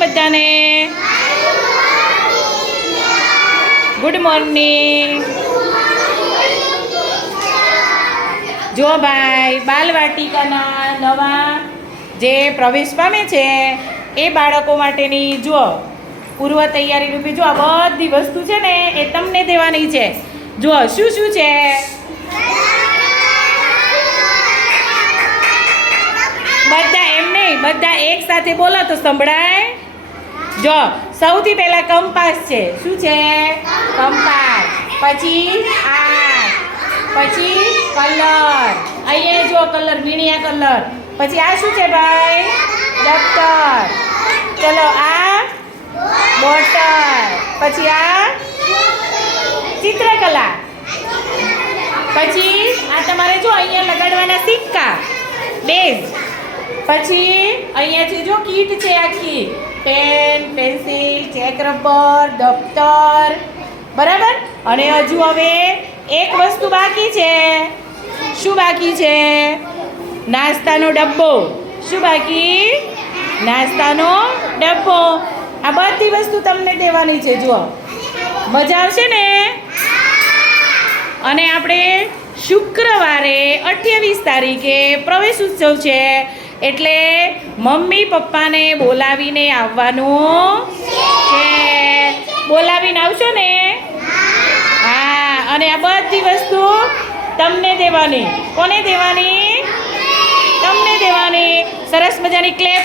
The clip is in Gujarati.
બધાને. ગુડ મોર્નિંગ જો ભાઈ, બાલવાટિકાના નવા જે પ્રવેશ પામે છે, એ બાળકો માટેની જુઓ, પૂર્વ તૈયારી રૂપે જો આ બધી વસ્તુ છે ને, એ તમને દેવાની છે. જુઓ, શું શું છે? બધા એમ નહીં, બધા એક સાથે બોલો તો સંભળાય. જો, સૌથી પહેલા કંપાસ છે. શું છે? કંપાસ. પછી આ પછી કલર. અહીંયા જો કલર, વીણિયા કલર. પછી આ શું છે ભાઈ? દફતર ચલો, આ બોટલ પછી આ ચિત્રકલા. પછી આ તમારે જો અહીંયા લગાડવાના સિક્કા. બેઝ. પછી અહીંયા જો કીટ છે આખી. પેન, પેન્સિલ, ચેક રબર, દફતર. બરાબર? અને હજુ હવે એક વસ્તુ બાકી છે. શું બાકી છે? નાસ્તાનો ડબ્બો. શું બાકી? નાસ્તાનો ડબ્બો. આ બધી વસ્તુ તમને દેવાની છે, જુઓ. મજા આવશે ને? અને આપણે શુક્રવારે અઠ્યાવીસ તારીખે પ્રવેશ ઉત્સવ છે. એટલે મમ્મી પપ્પાને બોલાવીને આવવાનું છે. બોલાવીને આવશો ને? હા, અને આ બધી વસ્તુ તમને દેવાની. કોને દેવાની? તમને દેવાની. સરસ મજાની ક્લેપ